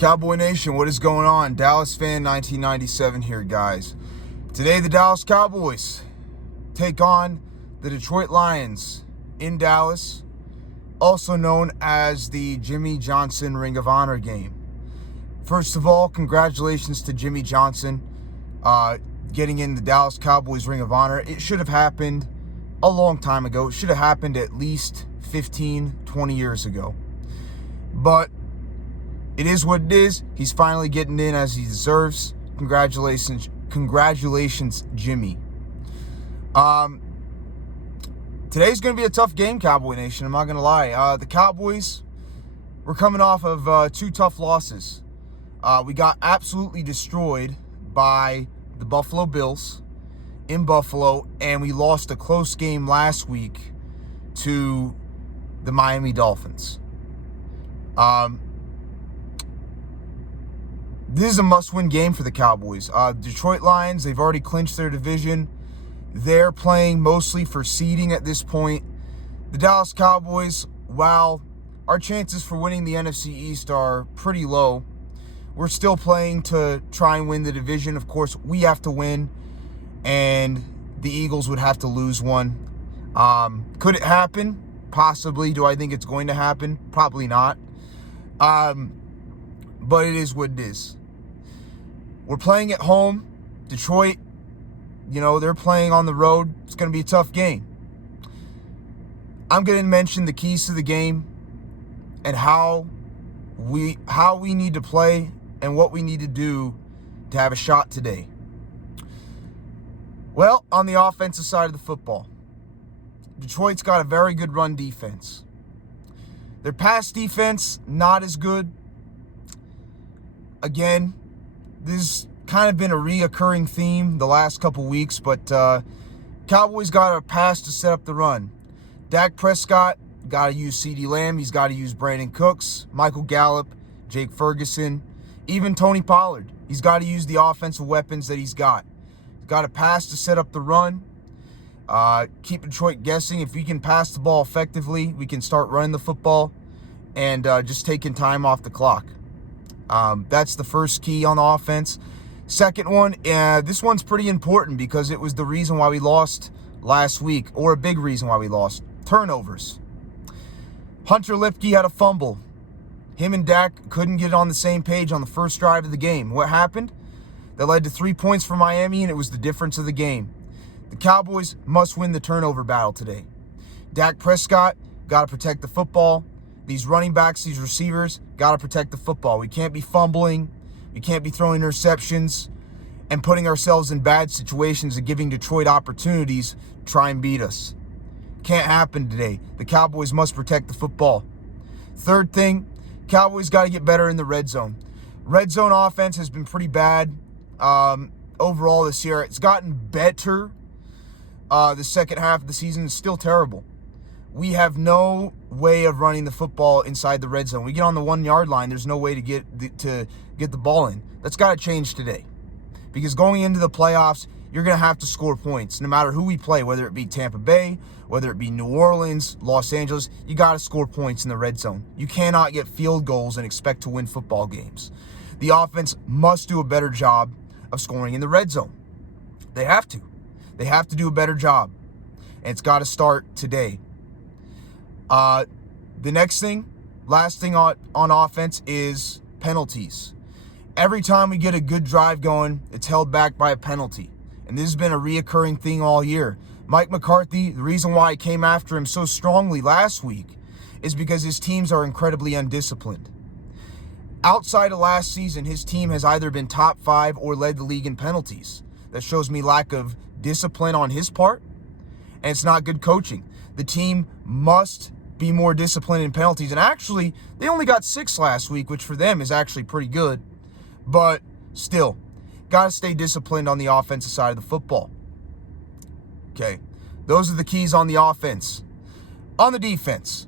Cowboy Nation, what is going on? Dallas fan 1997 here, guys. Today, the Dallas Cowboys take on the Detroit Lions in Dallas, also known as the Jimmy Johnson Ring of Honor game. First of all, congratulations to Jimmy Johnson getting in the Dallas Cowboys Ring of Honor. It should have happened a long time ago. It should have happened at least 15, 20 years ago. But it is what it is. He's finally getting in as he deserves. Congratulations, Jimmy. Today's going to be a tough game, Cowboy Nation. I'm not going to lie. The Cowboys, we're coming off of two tough losses. We got absolutely destroyed by the Buffalo Bills in Buffalo, and we lost a close game last week to the Miami Dolphins. This is a must-win game for the Cowboys. Detroit Lions, they've already clinched their division. They're playing mostly for seeding at this point. The Dallas Cowboys, while our chances for winning the NFC East are pretty low, we're still playing to try and win the division. Of course, we have to win, and the Eagles would have to lose one. Could it happen? Possibly. Do I think it's going to happen? Probably not. But it is what it is. We're playing at home. Detroit, they're playing on the road. It's going to be a tough game. I'm going to mention the keys to the game and how we need to play and what we need to do to have a shot today. Well, on the offensive side of the football, Detroit's got a very good run defense. Their pass defense, not as good. Again, this has kind of been a reoccurring theme the last couple weeks, but Cowboys got a pass to set up the run. Dak Prescott got to use CeeDee Lamb. He's got to use Brandon Cooks, Michael Gallup, Jake Ferguson, even Tony Pollard. He's got to use the offensive weapons that he's got. He's got a pass to set up the run. Keep Detroit guessing. If we can pass the ball effectively, we can start running the football and just taking time off the clock. That's the first key on the offense. Second one, this one's pretty important because it was the reason why we lost last week, or a big reason why we lost. Turnovers. Hunter Lipke had a fumble. Him and Dak couldn't get on the same page on the first drive of the game. What happened? That led to 3 points for Miami, and it was the difference of the game. The Cowboys must win the turnover battle today. Dak Prescott got to protect the football. These running backs, these receivers, got to protect the football. We can't be fumbling. We can't be throwing interceptions and putting ourselves in bad situations and giving Detroit opportunities to try and beat us. Can't happen today. The Cowboys must protect the football. Third thing, Cowboys got to get better in the red zone. Red zone offense has been pretty bad overall this year. It's gotten better the second half of the season. It's still terrible. We have no way of running the football inside the red zone. We get on the 1 yard line, there's no way to get the ball in. That's got to change today. Because going into the playoffs, you're going to have to score points. No matter who we play, whether it be Tampa Bay, whether it be New Orleans, Los Angeles, you got to score points in the red zone. You cannot get field goals and expect to win football games. The offense must do a better job of scoring in the red zone. They have to. They have to do a better job. And it's got to start today. The next thing, last thing on offense is penalties. Every time we get a good drive going, it's held back by a penalty. And this has been a reoccurring thing all year. Mike McCarthy, the reason why I came after him so strongly last week is because his teams are incredibly undisciplined. Outside of last season, his team has either been top 5 or led the league in penalties. That shows me lack of discipline on his part, and it's not good coaching. The team must be more disciplined in penalties. And actually, they only got 6 last week, which for them is actually pretty good. But still, got to stay disciplined on the offensive side of the football. Okay, those are the keys on the offense. On the defense,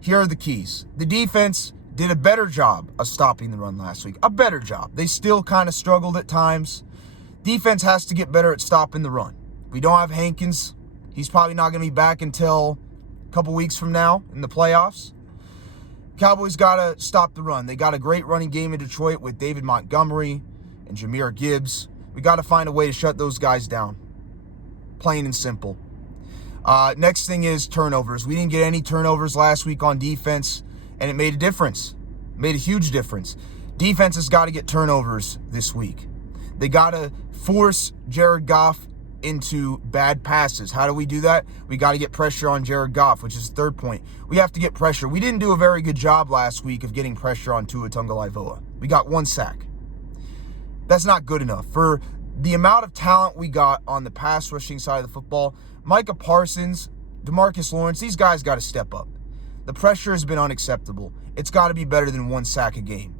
here are the keys. The defense did a better job of stopping the run last week. A better job. They still kind of struggled at times. Defense has to get better at stopping the run. We don't have Hankins. He's probably not going to be back until a couple weeks from now in the playoffs. Cowboys got to stop the run. They got a great running game in Detroit with David Montgomery and Jahmyr Gibbs. We got to find a way to shut those guys down. Plain and simple. Next thing is turnovers. We didn't get any turnovers last week on defense, and it made a difference. Made a huge difference. Defense has got to get turnovers this week. They got to force Jared Goff into bad passes. How do we do that? We got to get pressure on Jared Goff, which is the third point. We have to get pressure. We didn't do a very good job last week of getting pressure on Tua Tagovailoa. We got 1 sack. That's not good enough. For the amount of talent we got on the pass rushing side of the football, Micah Parsons, DeMarcus Lawrence, these guys got to step up. The pressure has been unacceptable. It's got to be better than 1 sack a game.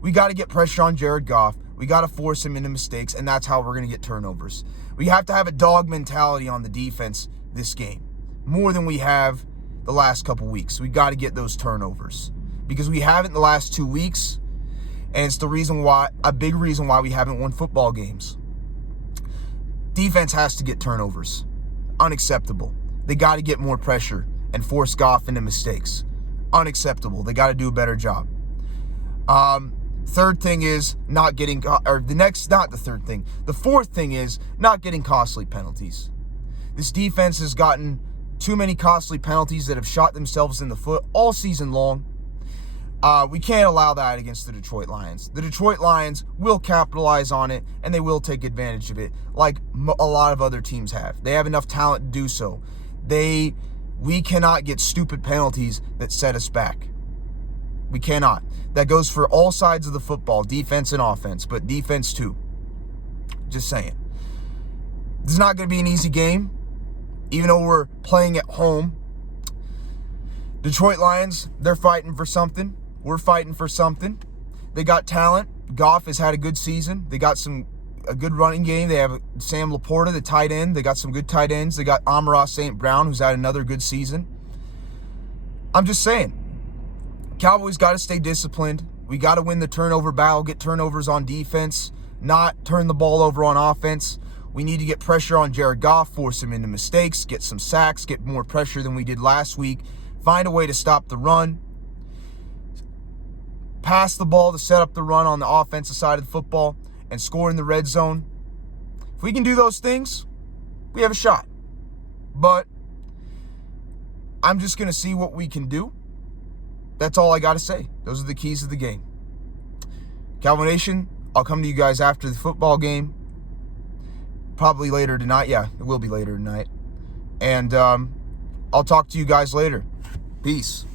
We got to get pressure on Jared Goff. We got to force him into mistakes, and that's how we're going to get turnovers. We have to have a dog mentality on the defense this game, more than we have the last couple weeks. We got to get those turnovers because we haven't the last 2 weeks, and it's a big reason why we haven't won football games. Defense has to get turnovers. Unacceptable. They got to get more pressure and force Goff into mistakes. Unacceptable. They got to do a better job. Third thing is the fourth thing is not getting costly penalties. This defense has gotten too many costly penalties that have shot themselves in the foot all season long. We can't allow that against the Detroit Lions. The Detroit Lions will capitalize on it, and they will take advantage of it like a lot of other teams have. They have enough talent to do so. We cannot get stupid penalties that set us back. We cannot. That goes for all sides of the football, defense and offense, but defense too. Just saying. This is not going to be an easy game, even though we're playing at home. Detroit Lions, they're fighting for something. We're fighting for something. They got talent. Goff has had a good season. They got a good running game. They have Sam Laporta, the tight end. They got some good tight ends. They got Amon-Ra St. Brown, who's had another good season. I'm just saying. Cowboys got to stay disciplined. We got to win the turnover battle, get turnovers on defense, not turn the ball over on offense. We need to get pressure on Jared Goff, force him into mistakes, get some sacks, get more pressure than we did last week, find a way to stop the run, pass the ball to set up the run on the offensive side of the football, and score in the red zone. If we can do those things, we have a shot. But I'm just going to see what we can do. That's all I got to say. Those are the keys of the game. Cowboy Nation, I'll come to you guys after the football game. Probably later tonight. Yeah, it will be later tonight. And I'll talk to you guys later. Peace.